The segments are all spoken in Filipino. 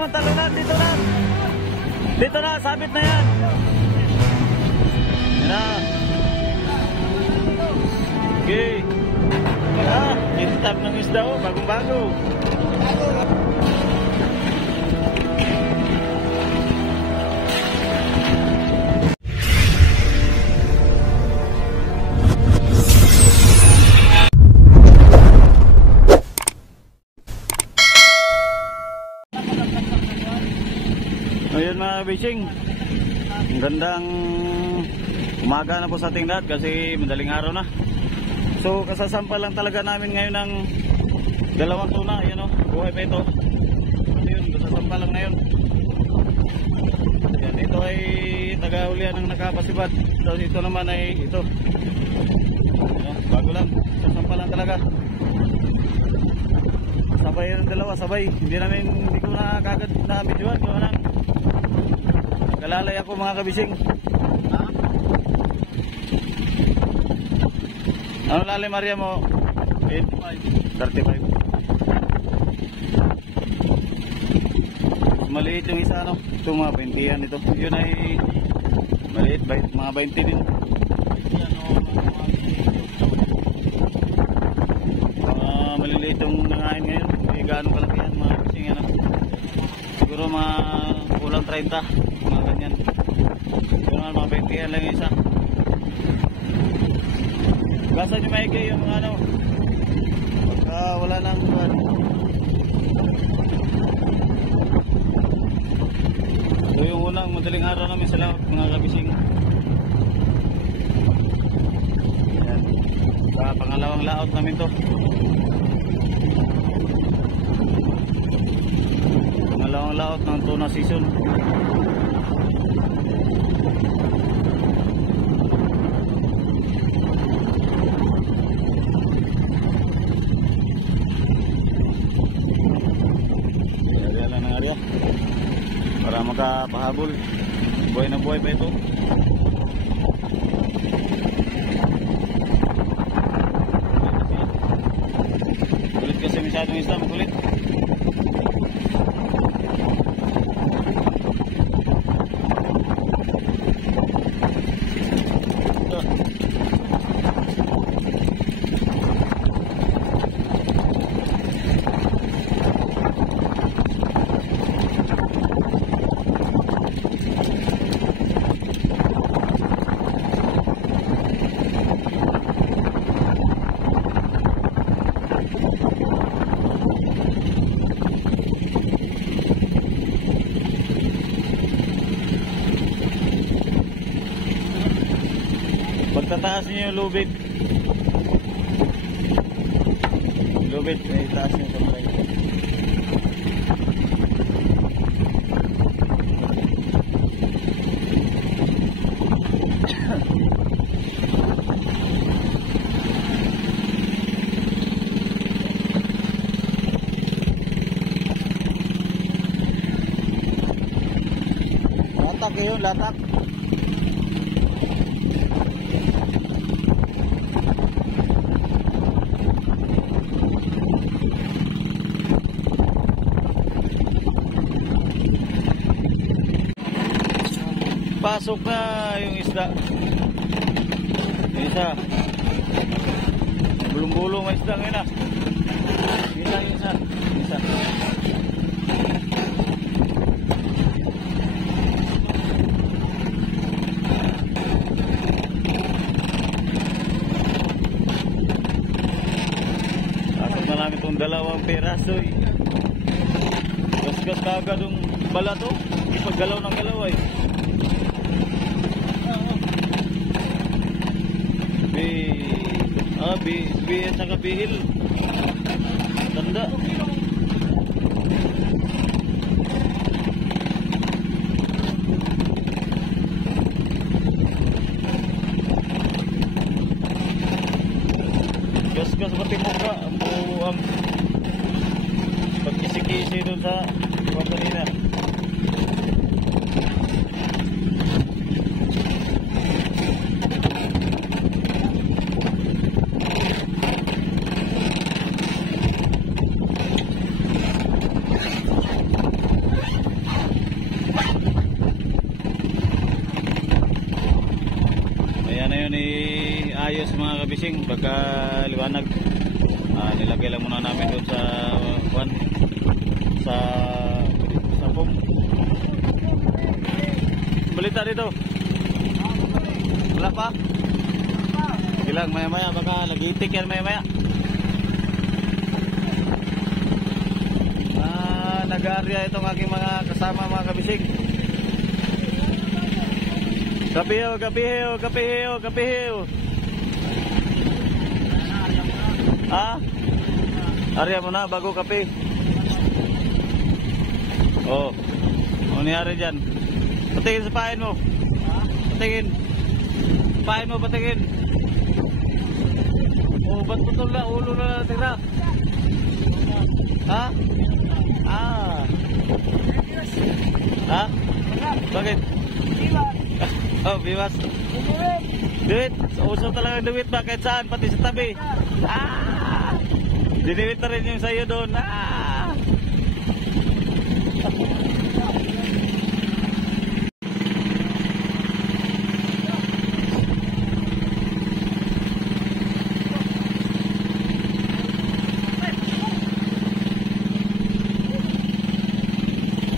mong talunan. Dito na. Dito na, sabit na yan. Yan na. Okay. Ah, kintab ng isda oh, bagong-bago. Ayun mga kabising, gandang umaga na po sa ating lahat kasi madaling araw na. So kasasampa lang talaga namin ngayon ng dalawang tuna. Ayan o, buhay pa ito. Ayun, kasasampa lang ngayon. Ayan, ito ay taga-ulian ng nakapasibat. So ito naman ay ito. Ayan, bago lang, kasasampa lang talaga. Sabay yung dalawa, sabay. Hindi ko na kagad na videoan. Gawa lang, kalalay ako mga kabising. Ano lalim Maria mo? 35. Maliit yung isa ano? Ito mga 20 yan ito. Yun ay maliit, mga 20 din. Maliliit yung nangain ngayon. Hindi gaano kalaki yan mga kabising ano? Siguro mga kulang 30. Mga ganyan. Ito naman mga 20 yan lang yung isa. Basta nyo maigay yung ano, pagka wala nang buwan. Ito yung unang madaling araw namin sa laot mga kabising. Ayan. Sa pangalawang laot namin to. Pangalawang laot ng tuna season. Para makapahabol. Buhay na buhay pa ito. Kulit kasi masyadong isda, makulit. Pagtataas niyo yung lubid. Lubid, ay taas niyo sa balay. Latak yun, latak. Pasok na yung isda. Yung isa. Bulong-bulong ang isda ngayon ah. Yung isa. Pasok na namin itong dalawang peraso eh. Gas-gas kagad yung bala to. Ipaggalaw ng galaw eh. At saka bihil. Tanda. Gas-gas pati muka. Ang pagkisi-kisi doon sa kanina. yan ayos mga kabising pagka liwanag. Nilagay lang muna namin doon sa sa pump. Balita dito. Wala pa? Sige lang, maya-maya baka lagitik yan maya-maya. Nag-aarya itong aking mga kasama mga kabising. Kapihiw, kapihiw, kapihiw, kapihiw. Arya mo na bago kape. Oh, ano nangyari dyan? Patingin sa pain mo. Patingin. Pain mo, patingin. Oh, ba't putol na? Ulo na tira. Ha? Ha? Bakit? Oh, biwas. Duit. Uso talaga duit ba? Kahit saan, pati sa tabi. Diniwit na rin yung sayo doon.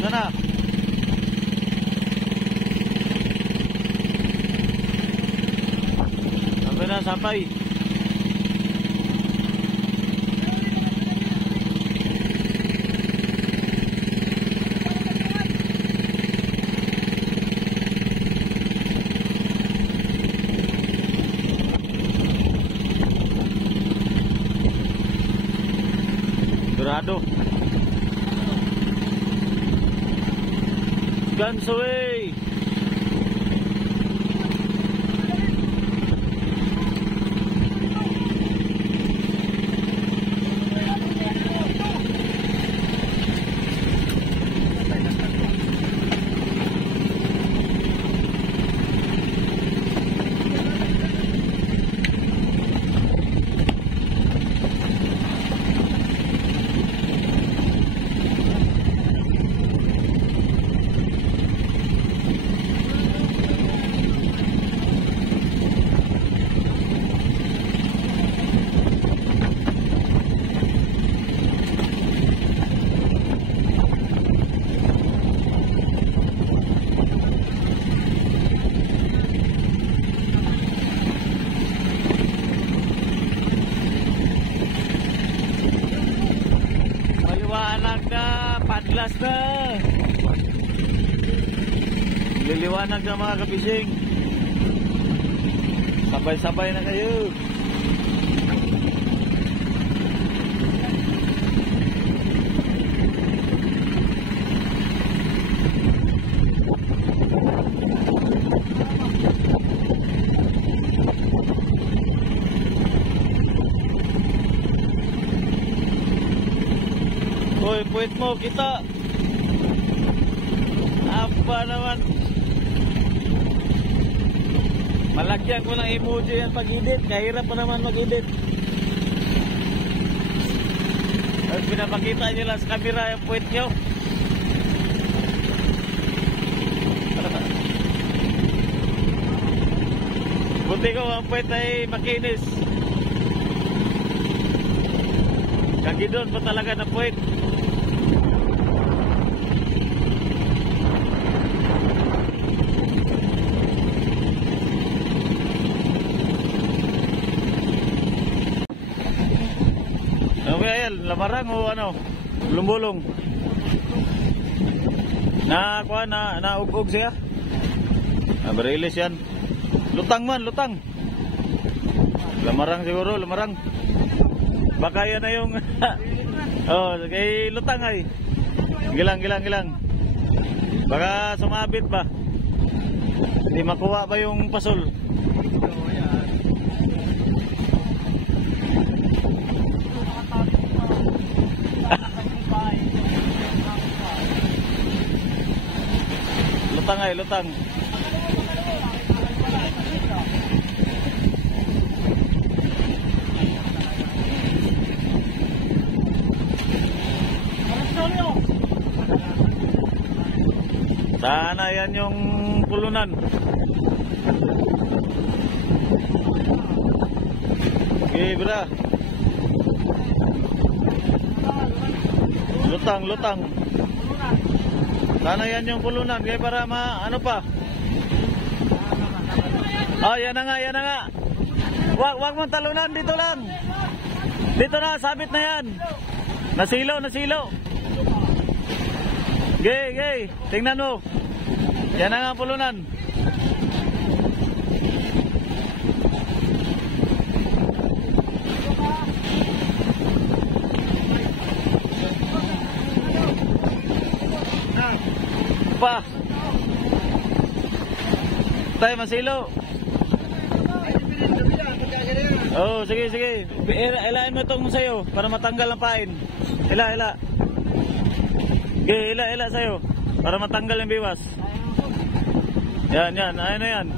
Sana. Sampai na, sampai. Dorado. Guns away. Padlas na. Liliwanag na mga kapising. Sabay-sabay na kayo. Hoy, puwit mo, kita. Apa naman. Malakyan ko ng emoji yan pag-edit. Kahirap pa naman mag-edit. At pinapakita nyo lang sa camera yung puwit nyo. Buti ko ang puwit ay makinis. Kagidon pa talaga na puwit. Lamarang o ano? Lumbulong. Kuha na ug-ug siya. Barilis yan. Lutang man, lutang. Lamarang siguro, lamarang. Baka yan na yung oh, kay lutang ay. Gilang. Baka sumabit ba? Hindi makuha ba yung pasol? Lutang ay, lutang. Sana yan yung pulunan. Okay, bra. Lutang, lutang. Sana yan yung pulunan, kaya para ano pa. Oh, yan na nga, yan na nga. Wag mong talunan, dito lang. Dito na, sabit na yan. Nasilo, nasilo. Gay, gay. Tingnan mo. Yan na nga ang pulunan. Pa. Tayo masilo. Oh, sige, sige. Ilain mo itong sayo para matanggal ang pain. Ila. Okay, ila sayo para matanggal yung biwas. Yan, yan. Ano yan?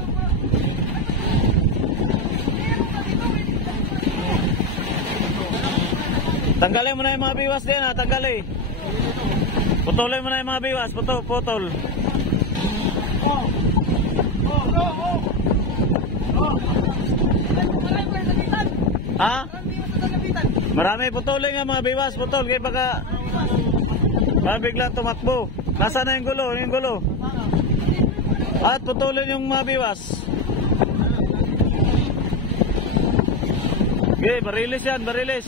Tanggalin mo na yung mga biwas din ha. Tanggalin. Putulin mo na yung mga biwas. Putol. Ha? Marami putulin nga mga biwas. Putol. Kaya baka biglang tumakbo. Nasaan na yung gulo? Yung gulo. At putulin yung mga biwas. Okay, barilis yan. Barilis.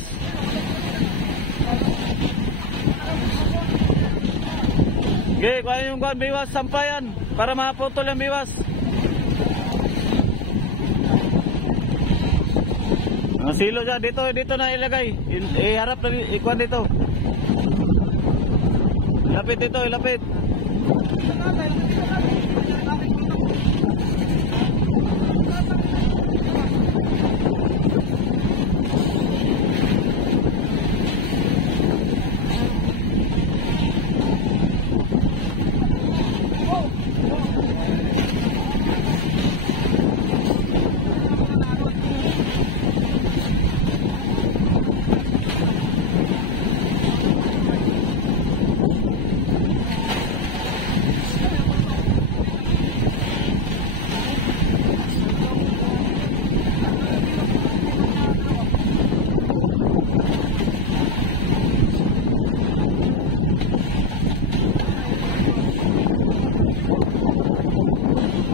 Okay, kaya yung biwas, sampayan para maputol yung biwas. Ang silo dyan, dito na ilagay. Iharap na, ikuan dito. Ilapit dito, ilapit.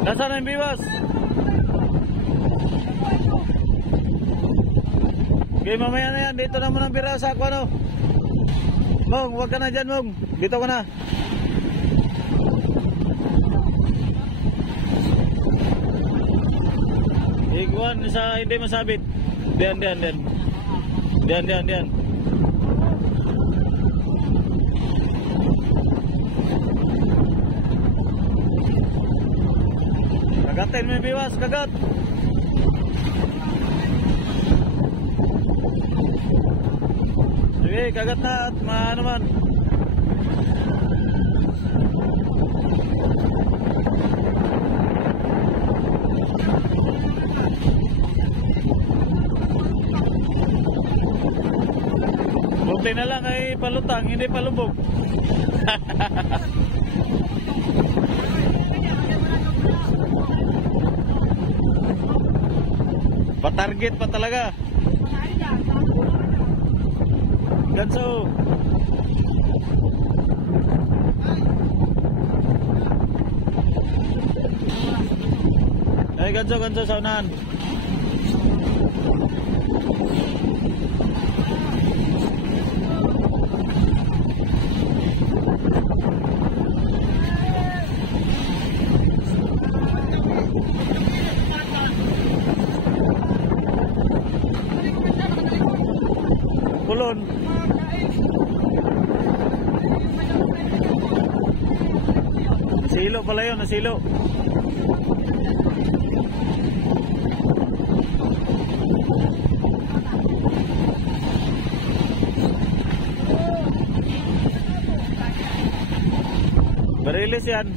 Nasaan na yung biwas? Okay, mamaya na yan. Dito na muna ang bira sa ako, ano? Mong, huwag ka na dyan, Mong. Dito ka na. Iguan sa hindi masabit. Diyan. Kagatin mo yung biwas, kagat. Sige, kagat na at maano man. Buti na lang ay palutang, hindi palubog. Pa-target pa talaga. Ganso. Ay, ganso sa unahan. Pulon. Nasilo pala yun, nasilo. Barilis yan.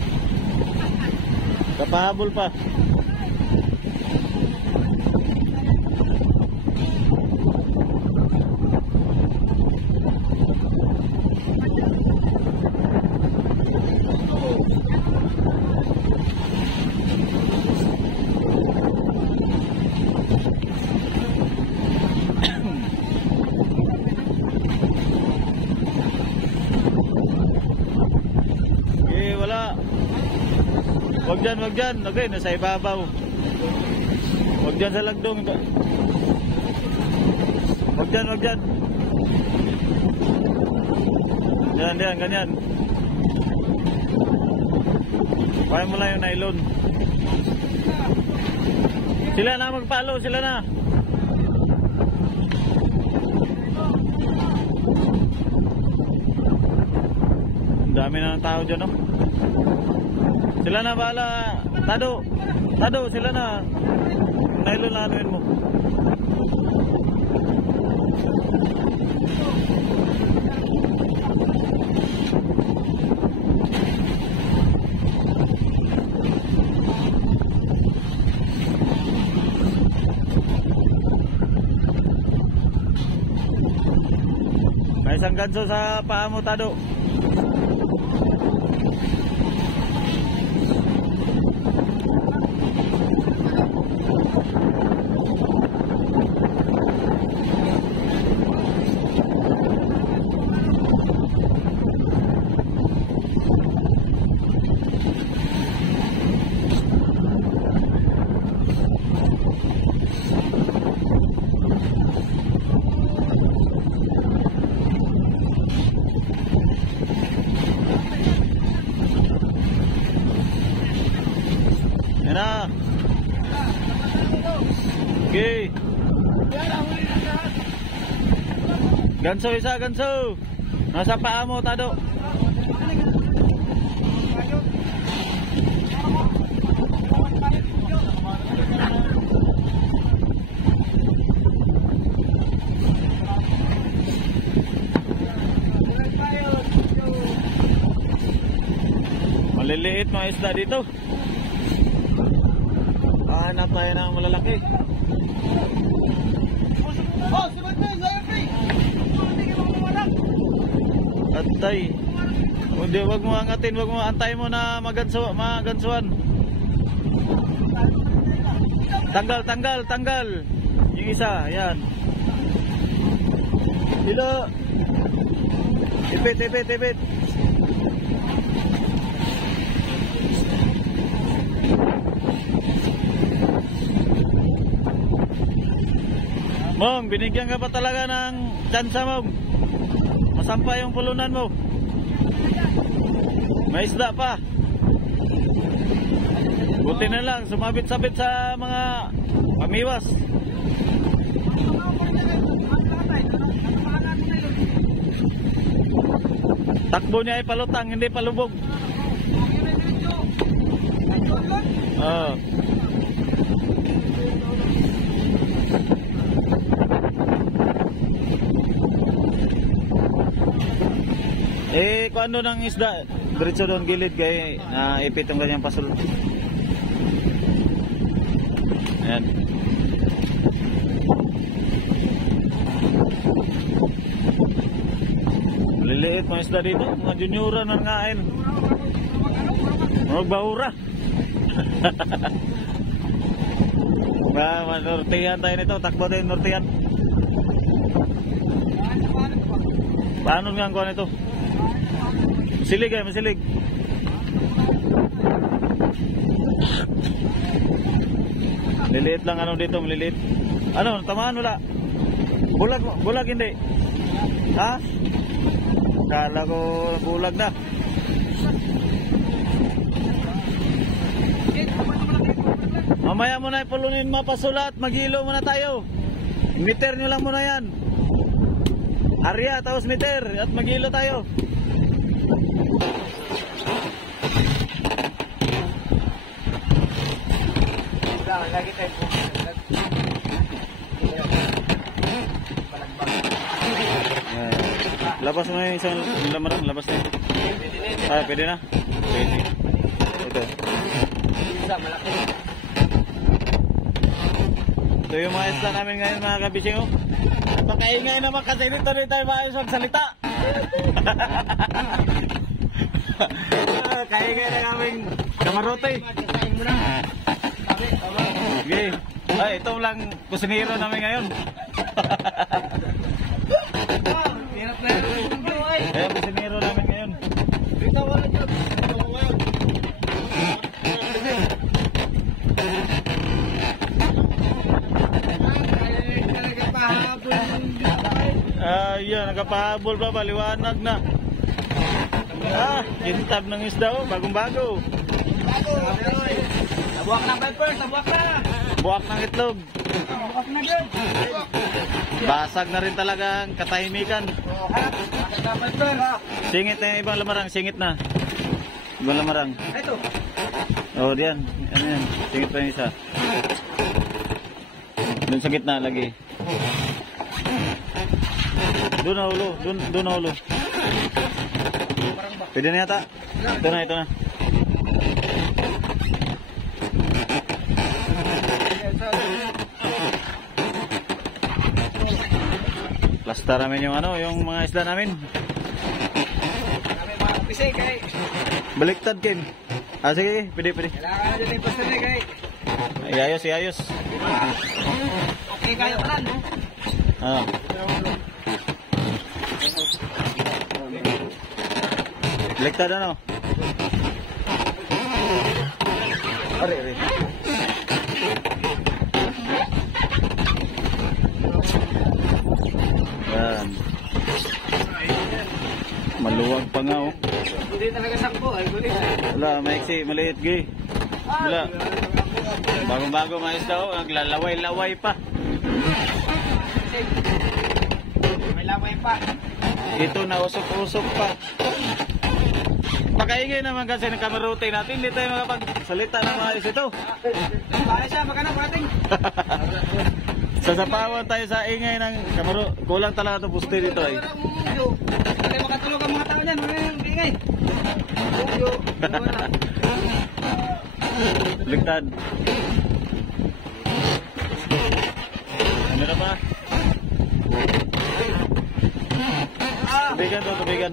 Kapahabol pa. Wag dyan, wag dyan. Okay, nasa ibabaw. Wag dyan sa lagdong. Wag dyan, wag dyan. Yan, yan, ganyan. Kaya mo lang yung nylon. Sila na magpalo, sila na. Dami na ng tao dyan, no? Sila na bahala. Tado, sila na. Nylon na anuin mo. May isang ganso sa paa mo, Tado. Na. Okay. Ganso isa, ganso. Nasa paa mo, Tado. Maliliit mga isda dito. Hanap tayo ng malalaki. Oh, si Batay, saya free. Atay. Hindi, wag mo angatin, wag mo antay mo na magansuan. Tanggal. Yung isa, yan. Hilo. Ipit. Mong, binigyan ka pa talaga ng tsansa, Mong. Masampa yung pulunan mo. May isda pa. Buti na lang, sumabit-sabit sa mga pamiwas. Takbo niya ay palutang, hindi palubog. Oo. Kung ano ng isda, diretso doon gilid kay ipit ang kanyang pasul. Ayan. Maliliit mga isda dito, mga juniora ng ngain. Magbahura. Nortehan tayo nito, takbo tayo nortehan. Paano nga ang kuha nito? Masilig ay, masilig. Liliit lang ano dito, maliliit. Ano, tamaan wala? Bulag hindi. Ha? Kala ko bulag na. Mamaya mo na ipulunin mapasulat, maghilo muna tayo. Meter nyo lang muna yan. Area, tapos meter, at maghilo tayo. Lagi tayo po. Labas mo yung isang lamaran, labas na yun. Ay, pwede na. Pwede. Ito. Malaki. Ito yung mga isla namin ngayon mga kabising. Pakaingay naman kasi dito rin tayo maayos magsalita. Kaingay na kaming kamarote. Okay. Ay, ito lang kusinero namin ngayon. Kaya kusinero namin ngayon. nakapahabol pa, liwanag na. Ah, kintab ng isda oh, bagong-bago. Tabuak na, Piper! Tabuak na! Buwak ng itlog. Tabuak na yun! Basag na rin talaga ang katahimikan. Bakit na, Piper, ha? Singit na yung ibang lamarang, singit na. Ibang lamarang. Ito! Oh, diyan. Ano yan? Singit pa yung isa. Doon sa gitna lagi. Doon na ulo. Doon na ulo. Pwede na yata. Ito na, ito na. Plasta namin yung ano, yung mga isda namin. Kami mga pisay, kay. Baliktad, Ken. Ah, sige, pwede. Kailangan na dyan yung pastor na, kay. Iayos, iayos. Okay, kayo ka lang, no? Ah. Baliktad ano? Are. Yan. Maluwag pa nga oh. Hindi talaga sakbo, ay gulit. Wala, maiksi, maliit gi. Wala. Bagong-bago mga isda oh, naglalaway-laway pa. May lamay pa. Ito na usok-usok pa. Pakaingay naman kasi ng kamarote natin, hindi tayo makapagsalita ng mga is ito. Bakit siya, magkano parating? Sasapawan tayo sa ingay ng kamaro. Kulang talaga ito puste dito ay. Hindi makatulog ang mga tao niyan, mga ingay. Ligtad. Ano na ba? Tubigan to, tubigan.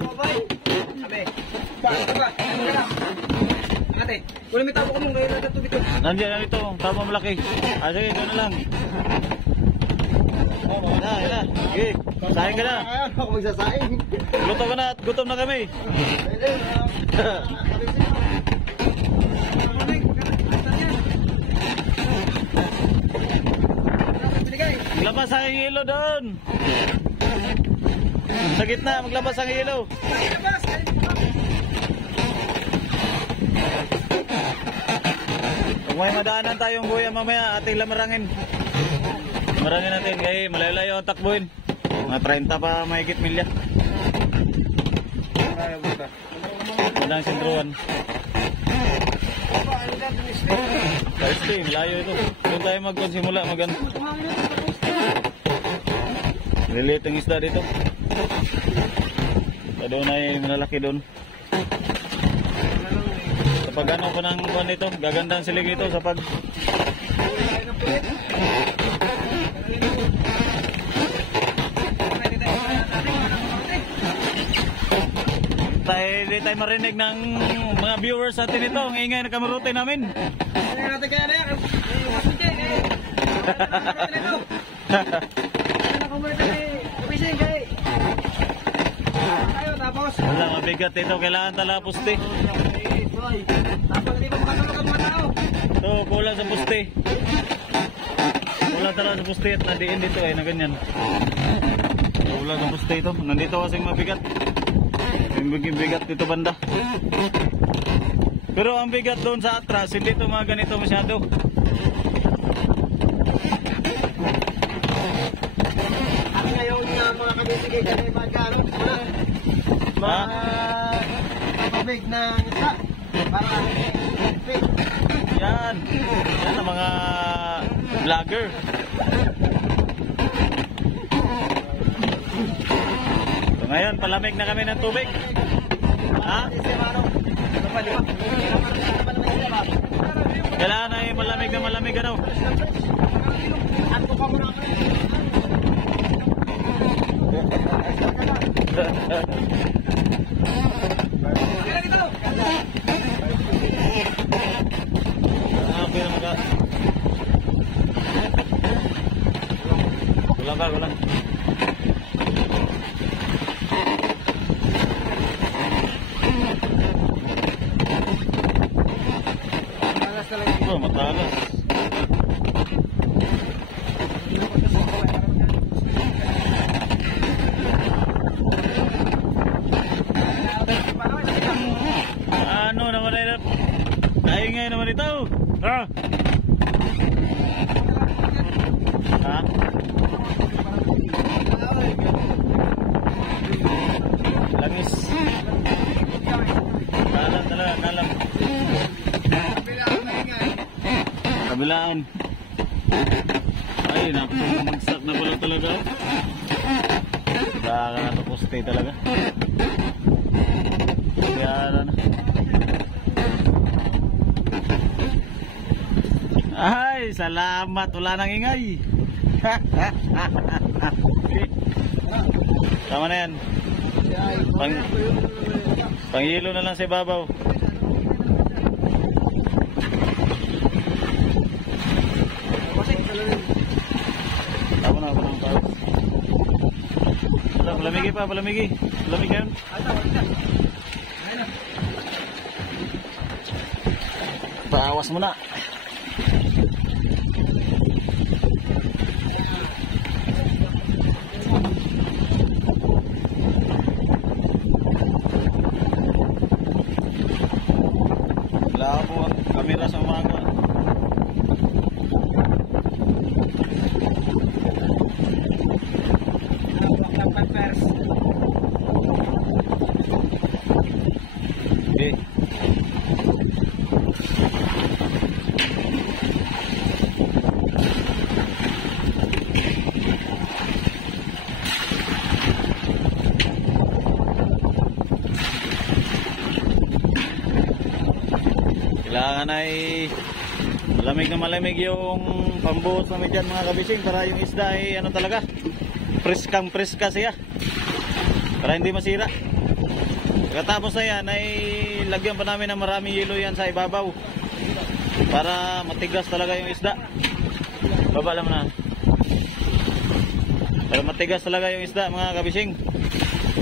Sabi, ate, kulang may tabo ko mong gaya na tubig ito. Nandiyan ito, tama malaki. Ah, sige, ito na lang. Yan. Sige, saing ka na. Ako magsasaing. Luto ka na at gutom na kami. Maglabas ang hilo doon. Sa gitna, maglabas ang hilo. Kung may madaanan tayong buya mamaya, ating lamarangin. Lamarangin natin, kaya malayo-layo ang takbuhin. Mga 30 pa mahigit milya. Madang sentruan. Thursday, malayo ito. Doon tayo magkonsimula, magano. Lilit ang isda dito. Doon ay malalaki doon. Kapag ano pa ng buwan nito, gaganda ang silig ito sa pag... Hindi tayo marinig ng mga viewers natin ito. Ang ingay na kamarote namin. Natin kaya na yan. Wala, mabigat ito. Kailangan talaga puste. Tapos hindi pa makatulog ang mga tao. Ito, kulang sa puste. Kulang talaga sa puste at nadiin dito na ganyan. Kulang sa puste ito. Nandito kasing mabigat. Yung bigat dito banda. Pero ang bigat doon sa atras, hindi ito mga ganito masyado. Ano ngayon na mga kamisigay ka na yung mga gano'n? Mabig na isa. Para Yan. Yan ang mga vlogger. So ngayon, palamig na kami ng tubig. Ha? Kailangan ay malamig na malamig ano. Anto ka muna. Kulang. Oh, matalas. Ha? Ha? Langis. Kalam talaga, kalam. Kabilaan. Ay, napagsak na pala talaga. Baka na ito poste talaga. Kaya na. Ay, salamat. Wala nang ingay. Tama na yan. Panghilo na lang sa ibabaw. Tama na, parang tao. Palamigi pa, palamigi. Palamigi yun. Paawas mo na. Wala po ang kamera sa umaga. Okay. Kailangan ay malamig na malamig yung pambuhos namin dyan mga kabising para yung isda ay ano talaga preskang preska siya para hindi masira. Pagkatapos na yan ay lagyan pa namin ng maraming yelo yan sa ibabaw para matigas talaga yung isda. Baba lang na para matigas talaga yung isda mga kabising.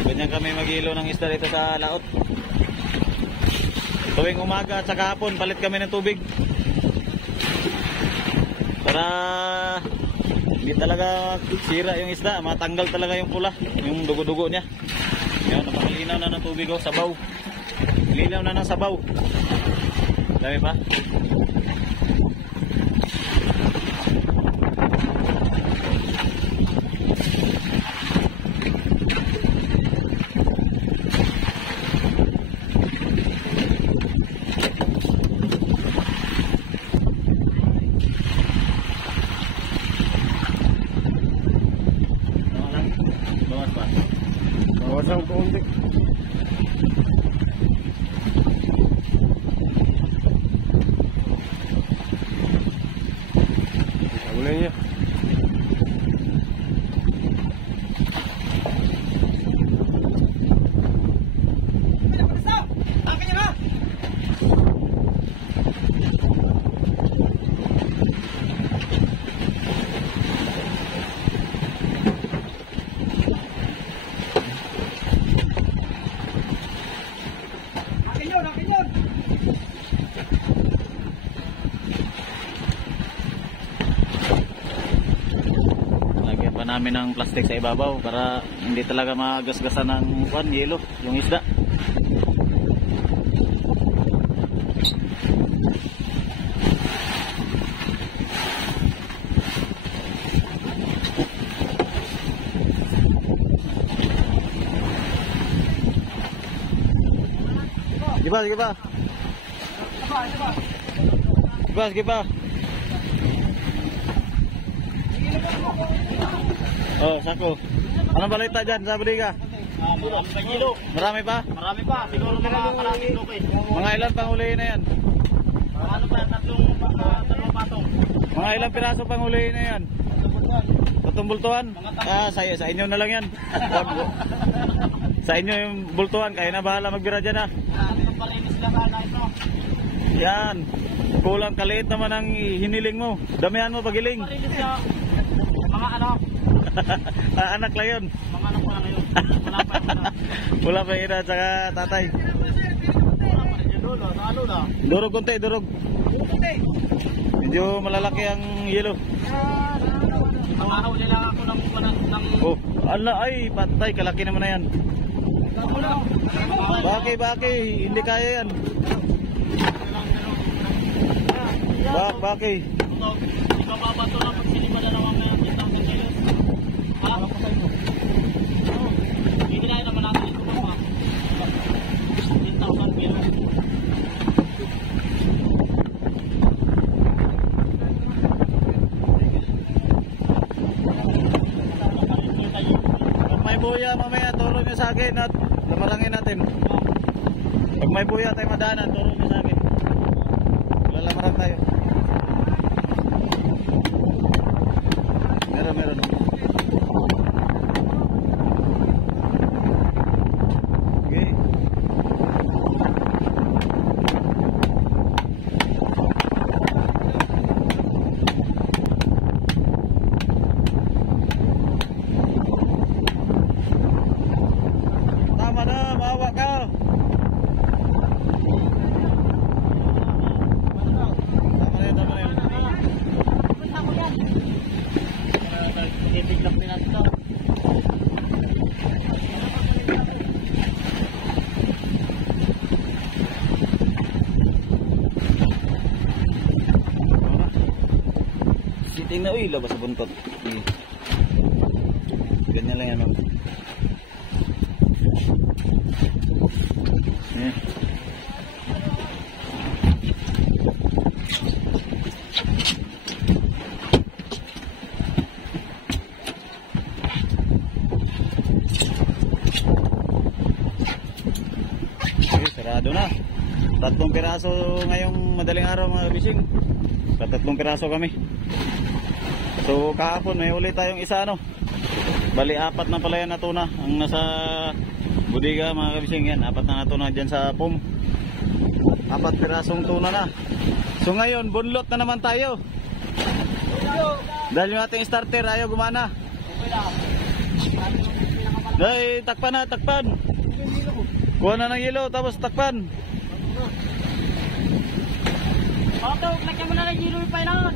Ganyan kami mag-ilo ng isda dito sa laot. Tuwing umaga at saka hapon palit kami ng tubig para hindi talaga sira yung isda, matanggal talaga yung pula, yung dugo-dugo niya. Yan, napakalinaw na ng tubig, oh, sabaw. Linaw na ng sabaw. Dami pa. Bawasan ko unti. Mulai niya. Namin ng plastic sa ibabaw para hindi talaga magasgasan ng yelo yung isda. Giba, giba. Giba, giba. Oh, sako. Anong balita dyan sa Bodega? Marami pa? Marami pa. Siguro mga kalating lupi. Mga ilan pang hulihin na yan? Ano pa? Tatlong patong. Mga ilang piraso pang hulihin na yan? Tatlong bultuhan? Sa inyo na lang yan. Sa inyo yung bultuhan. Kaya na bahala magbira dyan, ha? Ito palinis lang na ito. Yan. Kulang kaliit naman ang hiniling mo. Damihan mo pagiling. Palinis na. Mga anak. Anak lang yun. Mga anak ko lang yun. Wala pa yun. Wala pa yun at saka tatay. Wala pa rin yun dulo. Ano na? Durog konti, durog. Medyo malalaki ang yelo. Nangahaw nila ako ng Oh, ala ay, patay, kalaki naman na yan. Bakit, hindi kaya yan. Bakit? Di ba babato lang pag sinima na naman na 10,000 kayo? Ha? Hindi na naman natin ito pa. 10,000 kayo. Pag may buya mamaya, turo nyo sa akin at lamarangin natin. Pag may buya tayo madaanan, turo nyo sa akin. Lalamarang tayo. Meron. Okay. Tama na, maawa ka. Tama na yun. Pag-ipiglap din natin ito. Siting na, uy, labas sa buntot. Ganyan lang yan, ma'am. Yeah. Okay, sarado na. 3 piraso ngayong madaling araw mga bising. Sa 3 piraso kami. So kahapon may ulit tayong isa ano. Bali 4 na pala yan na tuna ang nasa budiga mga kabising yan. 4 na tuna dyan sa pum. 4 pirasong tuna na. So ngayon bunlot na naman tayo. Dahil yung ating starter ayaw gumana. Dahil takpan na, takpan. Kuha na ng yelo tapos takpan. Auto, lagyan mo na ng yelo yung pailangan.